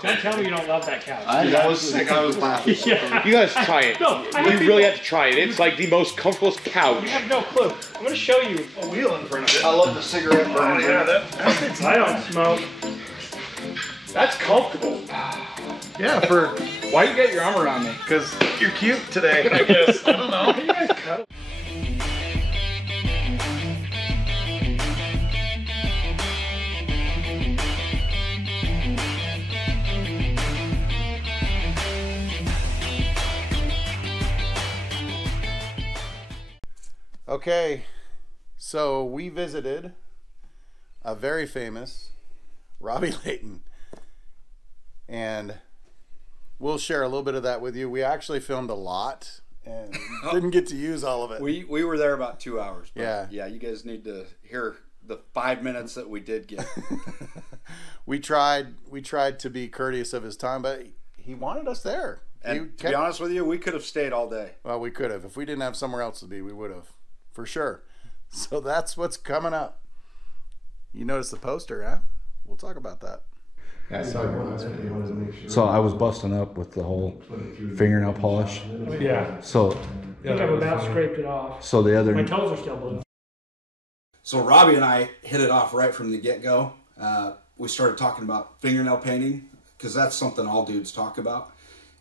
Don't tell me you don't love that couch. Dude, I was sick. I was laughing. Yeah. You guys try it. No, you really have to try it. It's like the most comfortable couch. You have no clue. I'm going to show you a wheel in front of it. I love the cigarette burns. I don't smoke. That's comfortable. Yeah, for why you got your arm around me? Because you're cute today, I guess. I don't know. You guys cuddle. Okay, so we visited a very famous Robby Layton, and we'll share a little bit of that with you. We actually filmed a lot and didn't get to use all of it. We were there about 2 hours. But yeah, you guys need to hear the 5 minutes that we did get. we tried to be courteous of his time, but he wanted us there. And to be honest with you, we could have stayed all day. Well, we could have. If we didn't have somewhere else to be, we would have. For sure. So that's what's coming up. You notice the poster, huh? We'll talk about that. Yeah, so I was busting up with the whole fingernail polish. Yeah. So I think I've about scraped it off. So the other My toes are still blue. So Robby and I hit it off right from the get-go. We started talking about fingernail painting because that's something all dudes talk about.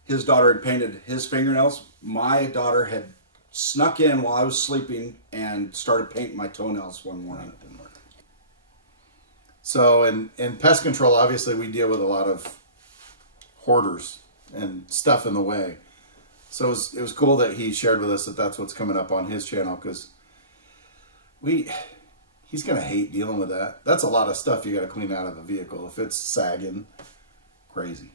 His daughter had painted his fingernails. My daughter had snuck in while I was sleeping and started painting my toenails one morning. It didn't work. So in pest control, obviously we deal with a lot of hoarders and stuff in the way. So it was cool that he shared with us that that's what's coming up on his channel, because he's going to hate dealing with that. That's a lot of stuff you got to clean out of a vehicle. If it's sagging, crazy.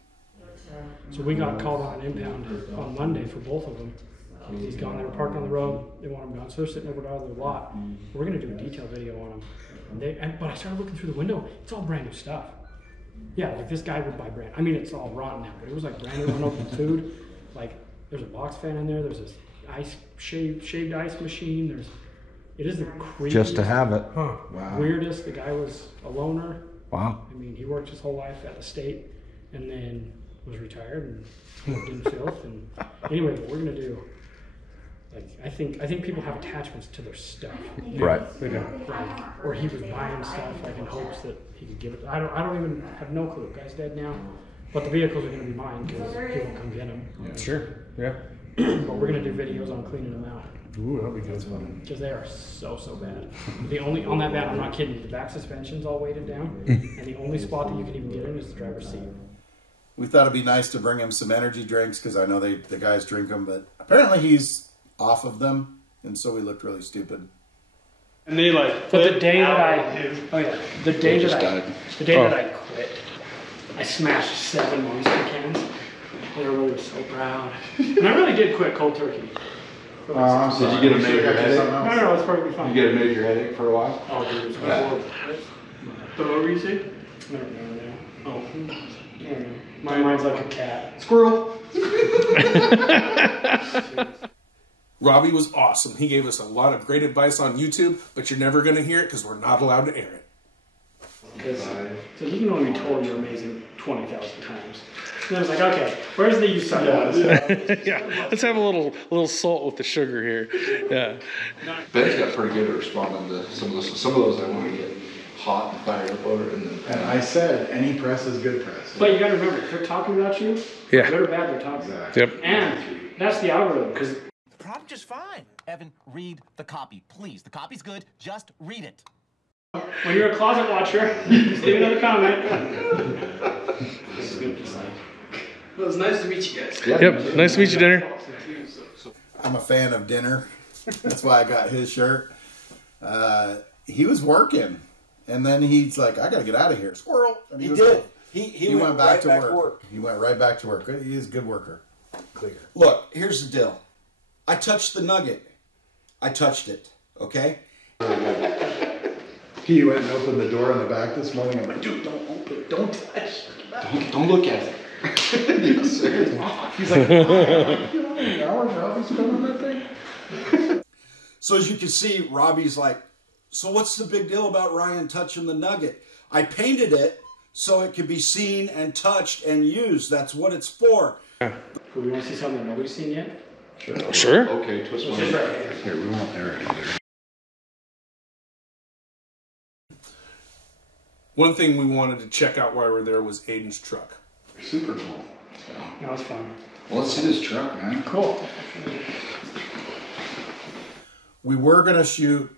So we got called on an impound on Monday for both of them. He's gone, they were parked on the road, they want him gone, so they're sitting over out of their lot. We're going to do a detailed video on them. But I started looking through the window, it's all brand new stuff. Yeah, like this guy would buy brand, I mean it's all rotten now, but it was like brand new unopened food. Like there's a box fan in there, there's this shaved ice machine, it is the creepiest. just to have it. Huh. Wow. Weirdest, the guy was a loner. Wow. I mean, he worked his whole life at the state and then was retired and lived in filth. And anyway, what we're going to do, like, I think people have attachments to their stuff. Right. Like, or he was buying stuff like in hopes that he could give it. I don't even have no clue. Guy's dead now, but the vehicles are going to be mine because he won't come get them. Yeah. Sure. Yeah. But we're going to do videos on cleaning them out. Ooh, that'll be good. Because they are so bad. The only on that van, I'm not kidding you, the back suspension's all weighted down, and the only spot that you can even get in is the driver's seat. We thought it'd be nice to bring him some energy drinks because I know the guys drink them, but apparently he's off of them, and so we looked really stupid. And they like. But the day that the day that I quit, I smashed 7 Monster cans. And everybody was so proud. And I really did quit cold turkey. Did you get a major headache? No, it's perfectly fine. You get a major headache for a while? Oh, dude, it's horrible. But what were you saying? I don't know. Oh, I don't know. My mind's like a cat. Squirrel. Robby was awesome. He gave us a lot of great advice on YouTube, but you're never going to hear it because we're not allowed to air it. So you can only be told you're amazing 20,000 times. And I was like, okay, where's the you suck at? Yeah, let's have a little salt with the sugar here. Yeah. Ben's got pretty good at responding to some of those. Some of those I want to get hot and fired up over. And I said, any press is good press. But you got to remember, if they're talking about you, yeah, good or bad, they're talking about you. Yep. And that's the algorithm, because the product is fine. Evan, read the copy, please. The copy's good. Just read it. When you're a closet watcher, just leave another comment. This is going to be exciting. Well, it's nice to meet you guys. Yep, nice to meet you, Dinner. I'm a fan of Dinner. That's why I got his shirt. He was working, and then he's like, I got to get out of here. Squirrel. And he did. He went back to work. He went right back to work. He's a good worker. Clear. Look, here's the deal. I touched the nugget. I touched it, okay? He went and opened the door in the back this morning. I'm like, dude, don't open it. Don't touch. Don't look at it. Yes, sir. He's like, you know, an hour Robby's filming that thing. So as you can see, Robby's like, so what's the big deal about Ryan touching the nugget? I painted it so it can be seen and touched and used. That's what it's for. Do we want to see something that nobody's seen yet? Sure. Okay, twist one. Here, we want Eric in there. One thing we wanted to check out while we were there was Aiden's truck. Super cool. That was fun. Well, let's see this truck, man. Cool. We were going to shoot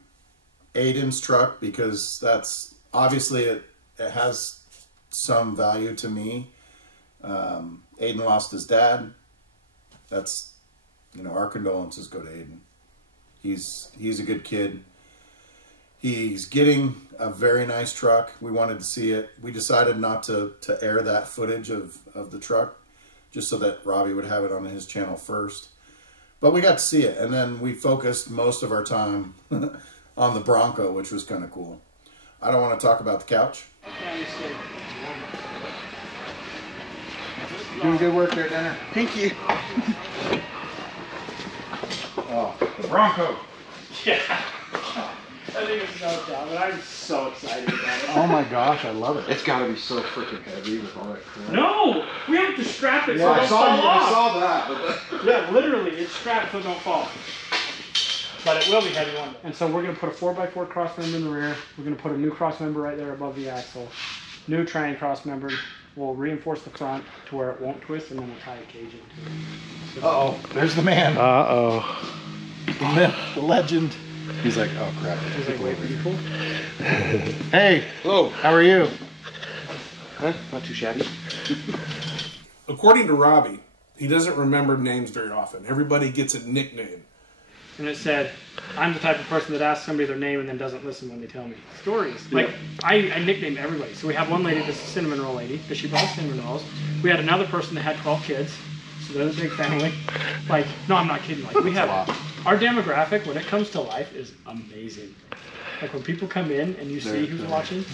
Aiden's truck because that's obviously it has some value to me. Aiden lost his dad. That's, you know, our condolences go to Aiden. He's a good kid. He's getting a very nice truck. We wanted to see it. We decided not to air that footage of the truck just so that Robby would have it on his channel first. But we got to see it, and then we focused most of our time on the Bronco, which was kind of cool. I don't want to talk about the couch. Doing good work there, Dinner. Thank you. Oh, the Bronco. Yeah. I think it's so dumb, and I'm so excited about it. Oh my gosh, I love it. It's got to be so freaking heavy with all that crap. No! We have to strap it Yeah, so it I don't saw fall you. off. I saw that. But Yeah, literally, it's strapped so it don't fall. But it will be heavy one day. And so we're going to put a 4x4 cross member in the rear. We're going to put a new cross member right there above the axle. New triangle cross member. We'll reinforce the front to where it won't twist, and then we'll tie a cage into it. uh-oh, there's the man. Uh-oh. The myth, the legend. He's like, oh crap. He's like, wait, are you cool? Hey. Hello. How are you? Huh? Not too shabby. According to Robby, he doesn't remember names very often. Everybody gets a nickname. And it said, I'm the type of person that asks somebody their name and then doesn't listen when they tell me stories. Like, I nickname everybody. So we have one lady that's a cinnamon roll lady, because she brought cinnamon rolls. We had another person that had 12 kids, so they're a big family. Like, no, I'm not kidding. Like, we have, our demographic, when it comes to life, is amazing. Like, when people come in and you see who's watching,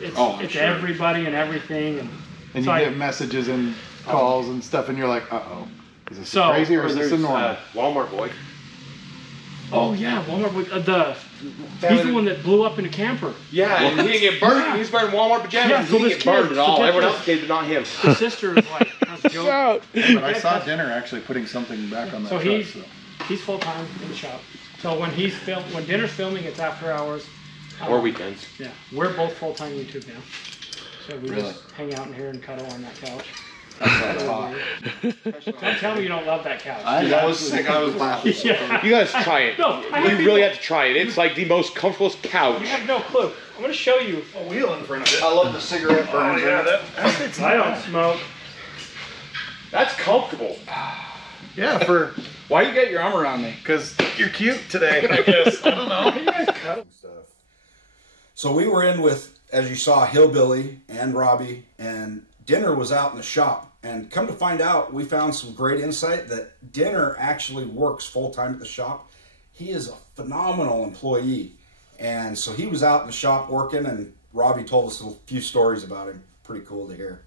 it's sure. everybody and everything. And so you get messages and calls and stuff, and you're like, uh-oh. Is this So- crazy or is this a normal? Walmart boy. Oh, yeah, Walmart with he's the one that blew up in a camper. Yeah, and he didn't get burned. Yeah. He was wearing Walmart pajamas. Yeah, He so didn't this get burned kid- at all. so Everyone this- else did, but not him. The sister is like, that's a joke. But I saw Dinner actually putting something back on that So truck. he's full time in the shop. So when when Dinner's filming, it's after hours. Or weekends. Yeah, we're both full time YouTube now. So we Really? just hang out in here and cuddle on that couch. That's hot. Don't tell me you don't love that couch. I That was sick. I was laughing. Yeah. You guys try it. No, I you have really people- have to try it. It's like the most comfortable couch. You have no clue. I'm gonna show you. A wheel in front of it. I love the cigarette burns in it. I don't smoke. That's comfortable. Yeah, for why you got your arm around me? Because you're cute today, I guess. I don't know. So we were in with, as you saw, Hillbilly and Robby, and Dinner was out in the shop. And come to find out, we found some great insight that Dinner actually works full-time at the shop. He is a phenomenal employee. And so he was out in the shop working, and Robby told us a few stories about him. Pretty cool to hear.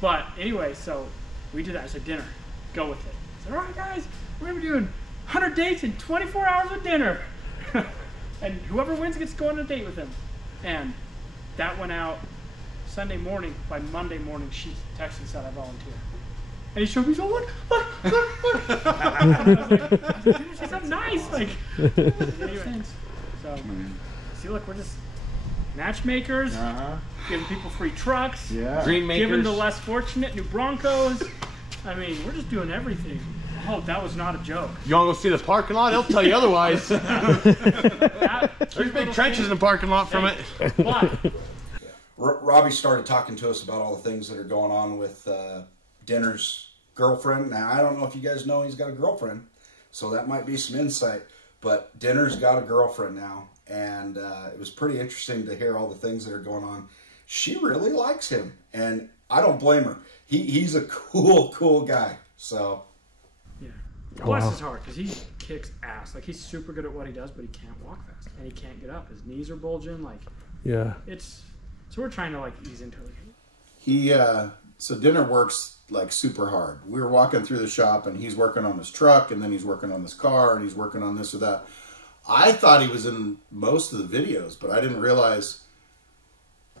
But anyway, so we did that. I said, Dinner, go with it. I said, all right, guys, we're gonna be doing 100 dates in 24 hours with Dinner. And whoever wins gets to go on a date with him. And that went out Sunday morning. By Monday morning, she texted and said, I volunteer. And he showed me, so look. I was like, Dinner, she's so nice. Like, anyway, so, see, look, we're just matchmakers, giving people free trucks, Dream makers. giving the less fortunate new Broncos. I mean, we're just doing everything. Oh, that was not a joke. You want to go see the parking lot? They'll tell you otherwise. There's big trenches in the parking lot from it. But Robby started talking to us about all the things that are going on with Dinner's girlfriend. Now, I don't know if you guys know he's got a girlfriend, so that might be some insight. But Dinner's got a girlfriend now, and it was pretty interesting to hear all the things that are going on. She really likes him, and I don't blame her. He's a cool guy. So, yeah, bless his heart, because he kicks ass. Like, he's super good at what he does, but he can't walk fast, and he can't get up. His knees are bulging. Like, Yeah. So we're trying to like ease into it. He, so Dinner works like super hard. We were walking through the shop and he's working on his truck and then he's working on his car and he's working on this or that. I thought he was in most of the videos, but I didn't realize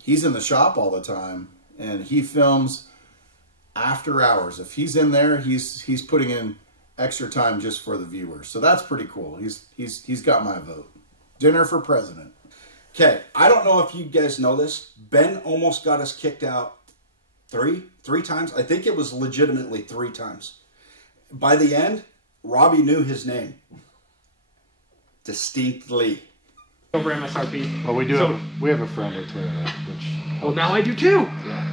he's in the shop all the time, and he films after hours. If he's in there, he's putting in extra time just for the viewers. So that's pretty cool. He's got my vote. Dinner for president. Okay, I don't know if you guys know this. Ben almost got us kicked out three times. I think it was legitimately 3 times. By the end, Robby knew his name distinctly. Over MSRP. Well, we have a friend at Twitter, which. Well, now I do too. Yeah.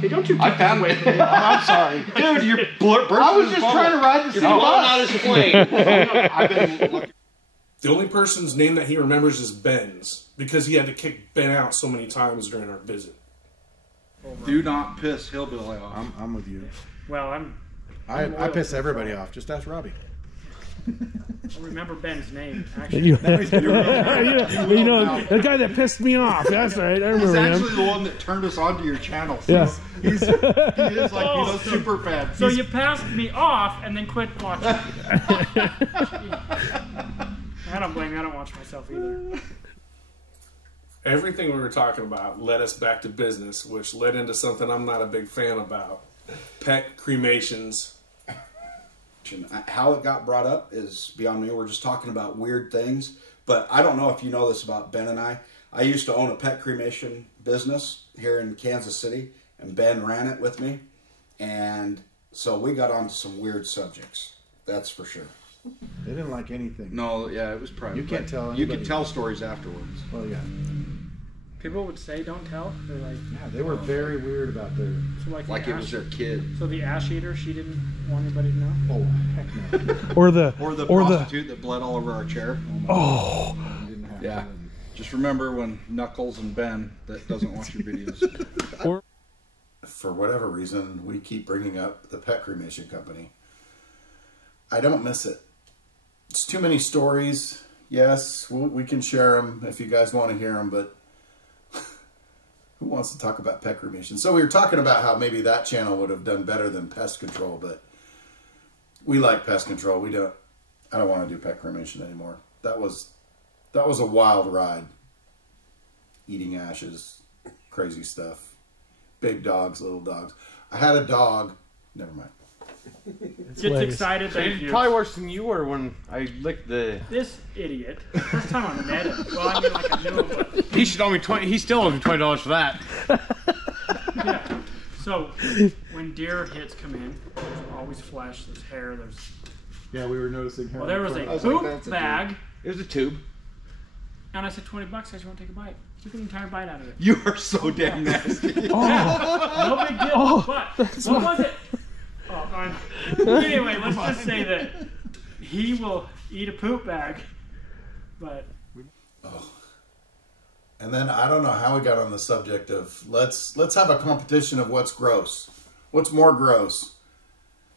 Hey, don't you? I found it. I'm sorry, Dude, you're I was just trying to ride the city bus. Out his plane. I've been looking. The only person's name that he remembers is Ben's, because he had to kick Ben out so many times during our visit. Do not piss Hillbilly off. I'm with you. Well, I piss everybody off. Just ask Robby. I remember Ben's name actually. You know, the guy that pissed me off. That's right. I remember He's him. actually the one that turned us onto your channel. Yeah. He is like super fan. So you passed me off and then quit watching. I don't blame you. I don't watch myself either. Everything we were talking about led us back to business, which led into something I'm not a big fan about. Pet cremations. How it got brought up is beyond me. We're just talking about weird things. But I don't know if you know this about Ben and I. I used to own a pet cremation business here in Kansas City, and Ben ran it with me. And so we got onto some weird subjects. That's for sure. They didn't like anything. No, yeah, it was private. You can't tell You anybody. can tell stories afterwards. Well, yeah. People would say, "Don't tell." They're like, Yeah, they were very weird about their. so like Like it was their kid. So the ash eater, she didn't want anybody to know. Oh, heck no. Or the prostitute that bled all over our chair. Oh. Didn't have Yeah. to. Just remember when Knuckles and Ben that doesn't watch your videos. For whatever reason, we keep bringing up the pet cremation company. I don't miss it. It's too many stories. Yes, we can share them if you guys want to hear them, but who wants to talk about pet cremation? So we were talking about how maybe that channel would have done better than pest control, but we like pest control. I don't want to do pet cremation anymore. That was a wild ride. Eating ashes, crazy stuff. Big dogs, little dogs. I had a dog. Never mind. Gets excited. Thank you. Probably worse than you were when I licked the. This idiot. First time I met him. Well, I mean, like I knew him, but He should owe me He still owes me $20 for that. yeah. So when deer hits come in, there's always flesh. There's hair. There's. Yeah, we were noticing her. Well, there was a poop bag, It was a tube. and I said $20. I just want to take a bite. Took an entire bite out of it. You are so damn nasty. No big deal. But what was it? Oh, fine. Anyway, let's just say that he will eat a poop bag, but. And then I don't know how we got on the subject of let's have a competition of what's gross. What's more gross?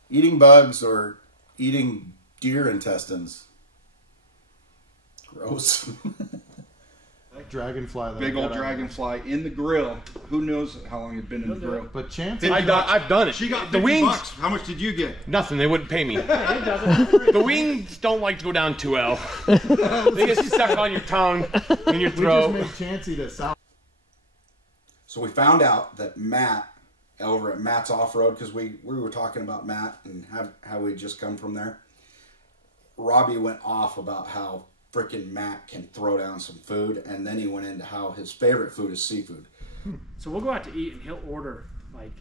Eating bugs or eating deer intestines? Gross. Dragonfly. Big old dragonfly in the grill. Who knows how long it's been in the grill? But chance. $50. I've done it. She got the $50. wings. How much did you get? Nothing. They wouldn't pay me. The wings don't like to go down too well. They get stuck on your tongue and your throat. We just made Chansey to sound. So we found out that Matt, over at Matt's Off-Road, because we were talking about Matt and how we'd just come from there. Robby went off about how freaking Matt can throw down some food, and then he went into how his favorite food is seafood. So we'll go out to eat, and he'll order, like,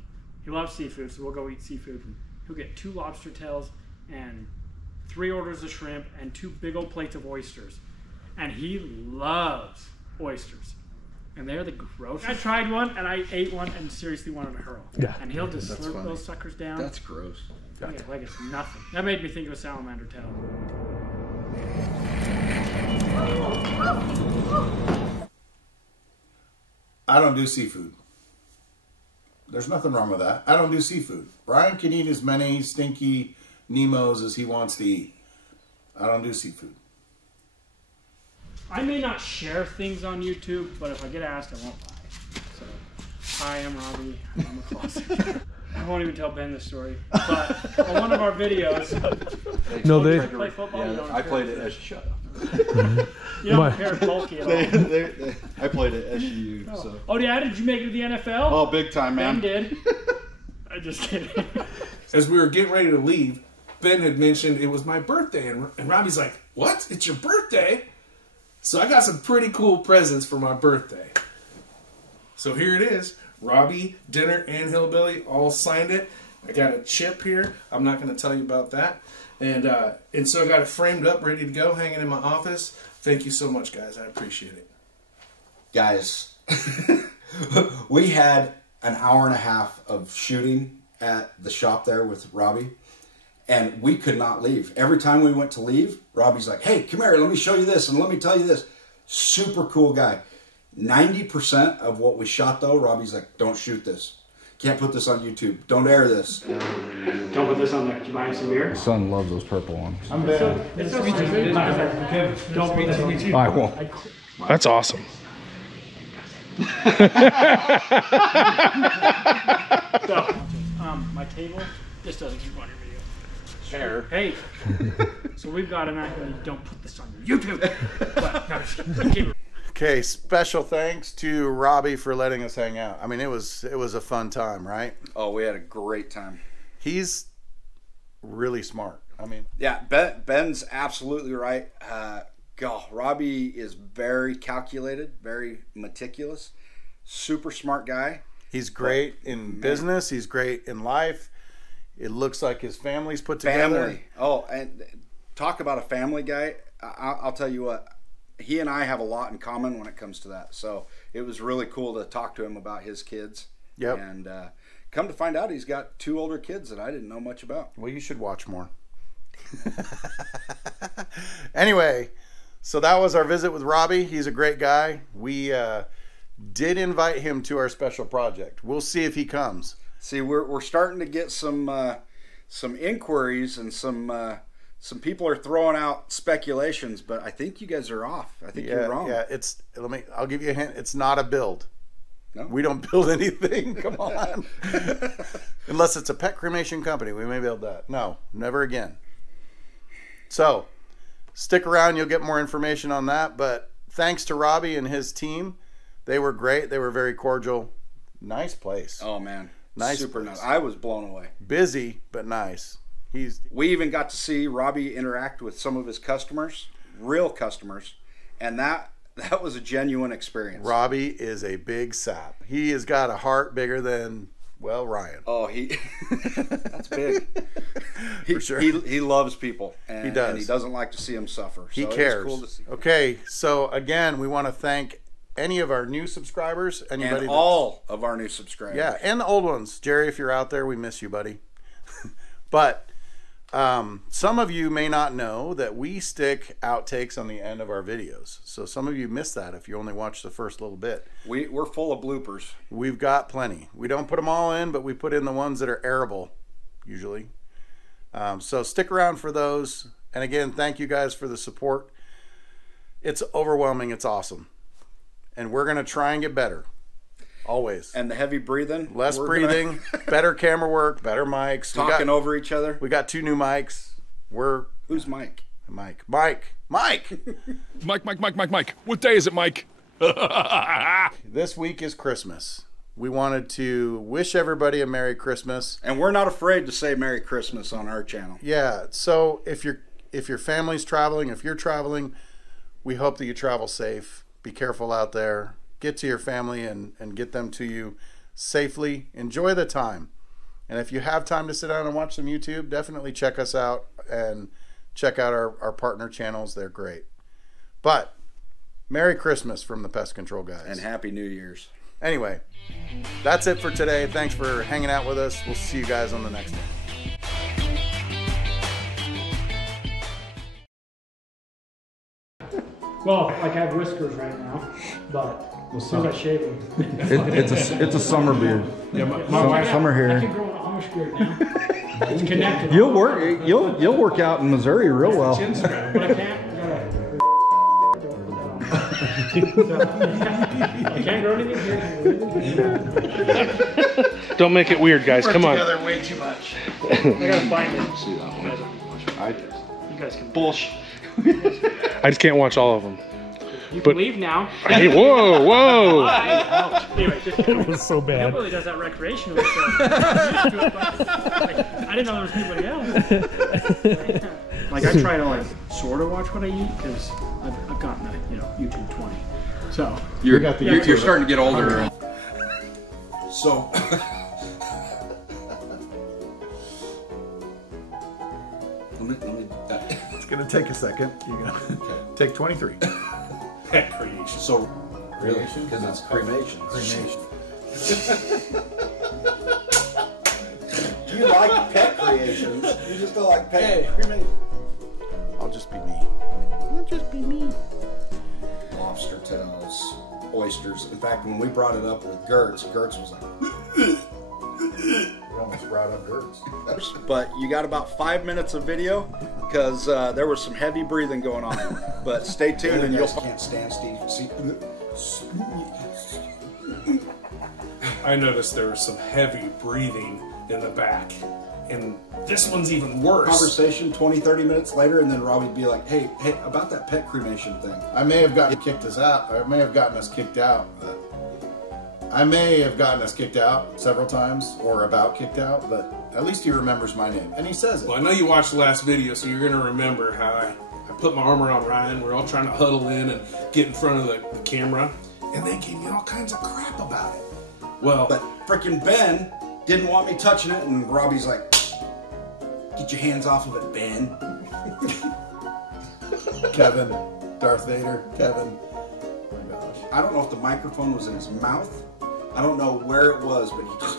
he loves seafood, so we'll go eat seafood. And he'll get 2 lobster tails and 3 orders of shrimp and 2 big old plates of oysters. And he loves oysters. And they're the grossest. I tried one, and I ate one, and seriously wanted to hurl. Yeah. And he'll just slurp those suckers down. That's gross. Yeah, like it's nothing. That made me think of a salamander tail. I don't do seafood. There's nothing wrong with that. I don't do seafood. Brian can eat as many stinky Nemos as he wants to eat. I don't do seafood. I may not share things on YouTube, but if I get asked, I won't lie. So, hi, I'm Robby. I'm a closet. I won't even tell Ben the story. But on one of our videos, No, they play football. Yeah, I played it as shut up. You don't compare bulky at all. I played at SU, so. Oh yeah, did you make it to the NFL? Oh, big time, man. Ben did. I just kidding. As we were getting ready to leave, Ben had mentioned it was my birthday, and Robbie's like, "What? It's your birthday?" So I got some pretty cool presents for my birthday. So here it is. Robbie, Dinner, and Hillbilly all signed it. I got a chip here. I'm not going to tell you about that. And so I got it framed up, ready to go, hanging in my office. Thank you so much, guys. I appreciate it. Guys, we had an hour and a half of shooting at the shop there with Robbie, and we could not leave. Every time we went to leave, Robbie's like, "Hey, come here, let me show you this, and let me tell you this." Super cool guy. 90% of what we shot, though, Robbie's like, "Don't shoot this. Can't put this on YouTube. Don't air this." Don't put this on there. Did you buy him some beer? My son loves those purple ones. I'm bad. It's so sweet. Don't put this on there. I won't. That's awesome. So, my table just doesn't keep on your video. Sure. Hey, so we've got an act. Don't put this on your YouTube. But, no, just kidding. Okay, special thanks to Robbie for letting us hang out. I mean, it was a fun time, right? Oh, we had a great time. He's really smart. I mean, yeah, Ben's absolutely right. Robbie is very calculated, very meticulous, super smart guy. He's great in business. He's great in life. It looks like his family's put together. Family. Oh, and talk about a family guy. I'll tell you what. He and I have a lot in common when it comes to that. So it was really cool to talk to him about his kids. Yep. And come to find out, he's got 2 older kids that I didn't know much about. Well, you should watch more. Anyway, so that was our visit with Robbie. He's a great guy. We did invite him to our special project. We'll see if he comes. See, we're starting to get some inquiries, and some people are throwing out speculations, but I think you guys are off. I think you're wrong. Yeah, I'll give you a hint. It's not a build. No? We don't build anything. Come on. Unless it's a pet cremation company, we may build that. No, never again. So, stick around. You'll get more information on that. But thanks to Robbie and his team. They were great. They were very cordial. Nice place. Oh, man. Nice. Super nice. I was blown away. Busy, but nice. We even got to see Robbie interact with some of his customers, real customers, and that was a genuine experience. Robbie is a big sap. He has got a heart bigger than, well, Ryan. Oh, that's big. For sure. He loves people. And, he does. And he doesn't like to see them suffer. He so cares. It was cool to see. Okay, so again, we want to thank any of our new subscribers. And all of our new subscribers. Yeah, and the old ones. Jerry, if you're out there, we miss you, buddy. But some of you may not know that we stick outtakes on the end of our videos. So some of you missed that if you only watch the first little bit. We're full of bloopers. We've got plenty. We don't put them all in, but we put in the ones that are airable, usually. So stick around for those. And again, thank you guys for the support. It's overwhelming. It's awesome. And we're going to try and get better. Always. And the heavy breathing. Less breathing, better camera work, better mics. Talking over each other. We got 2 new mics. Who's Mike? Mike. Mike. What day is it, Mike? This week is Christmas. We wanted to wish everybody a Merry Christmas. And we're not afraid to say Merry Christmas on our channel. Yeah. So if your family's traveling, if you're traveling, we hope that you travel safe. Be careful out there. Get to your family and get them to you safely. Enjoy the time. And if you have time to sit down and watch some YouTube, definitely check us out and check out our partner channels. They're great. But Merry Christmas from the Pest Control Guys. And Happy New Year's. Anyway, that's it for today. Thanks for hanging out with us. We'll see you guys on the next one. Well, like I have whiskers right now, but as soon as I shave them. It's a summer beard. Yeah, my summer hair. I can grow an Amish beard now. It's connected. You'll work out in Missouri real well. But I can't. I can't grow anything here. Don't make it weird, guys. Come on. Together way too much. I gotta find it. See that one? You guys can bullshit. I just can't watch all of them. You But- can leave now. Hey, whoa, whoa! Anyway, It was so bad. Nobody does that recreationally, so I'm used to it, but, like, I didn't know there was anybody else. Like, I try to, like, sort of watch what I eat, because I've gotten to, you know, YouTube 20. So. You're starting to get older. So. let me It's gonna take a second. You gotta take 23. Pet creation. So. Creation? Because it's cremation. Cremation. You like pet creations. You just don't like pet cremation. I'll just be me. I'll just be me. Lobster tails, oysters. In fact, when we brought it up with Gertz was like, We almost brought up Gertz. but you got about 5 minutes of video because there was some heavy breathing going on. But stay tuned and you'll can't stand Steve. I noticed there was some heavy breathing in the back. And this one's even worse. Conversation 20-30 minutes later, and then Robbie'd be like, hey, about that pet cremation thing. I may have gotten kicked us out. I may have gotten us kicked out. I may have gotten us kicked out several times, or about kicked out, but at least he remembers my name. And he says it. Well, I know you watched the last video, so you're going to remember how I put my arm around Ryan. We're all trying to huddle in and get in front of the camera. And they gave me all kinds of crap about it. Well, but frickin' Ben didn't want me touching it, and Robbie's like, get your hands off of it, Ben. Kevin, Darth Vader, Kevin. Oh my gosh. I don't know if the microphone was in his mouth. I don't know where it was, but he just...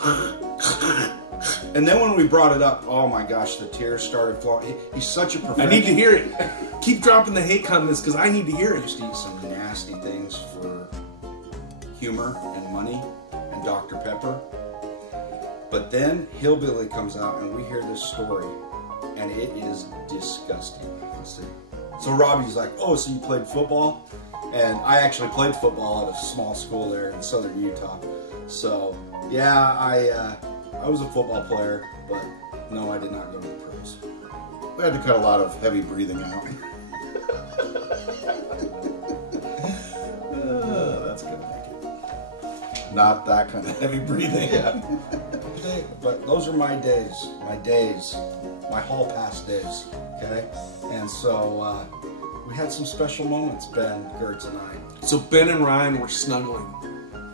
And then when we brought it up, oh my gosh, the tears started flowing. He's such a professional. I need to hear it. Keep dropping the hate comments because I need to hear it. Just eat some nasty things for humor and money and Dr. Pepper. But then Hillbilly comes out and we hear this story and it is disgusting. Let's see. So Robbie's like, oh, so you played football? And I actually played football at a small school there in southern Utah. So yeah, I was a football player, but no, I did not go to the pros. We had to cut a lot of heavy breathing out. That's gonna make it. Not that kind of heavy breathing. Yeah. But those are my days, my hall pass days, okay? And so we had some special moments, Ben, Gertz, and I. So Ben and Ryan were snuggling.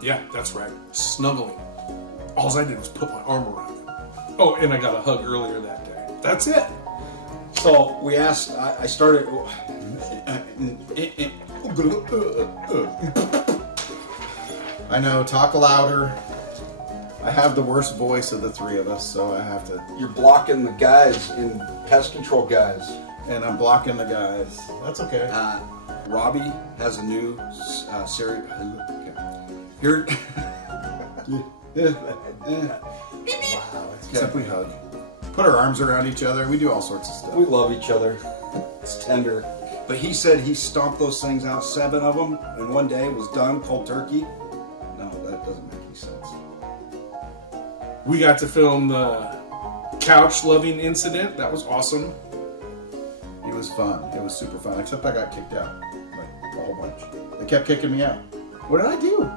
Yeah, that's right, snuggling. All I did was put my arm around him. Oh, and I got a hug earlier that day. That's it. So we asked, I started... I know, talk louder. I have the worst voice of the three of us, so I have to... You're blocking the guys in Pest Control Guys. And I'm blocking the guys. That's okay. Robby has a new series... Here... Wow, except we hug. Put our arms around each other. We do all sorts of stuff. We love each other. It's tender. But he said he stomped those things out, 7 of them, and one day was done, cold turkey. No, that doesn't make any sense. We got to film the couch loving incident. That was awesome. It was fun. It was super fun, except I got kicked out. Like, a whole bunch. They kept kicking me out. What did I do?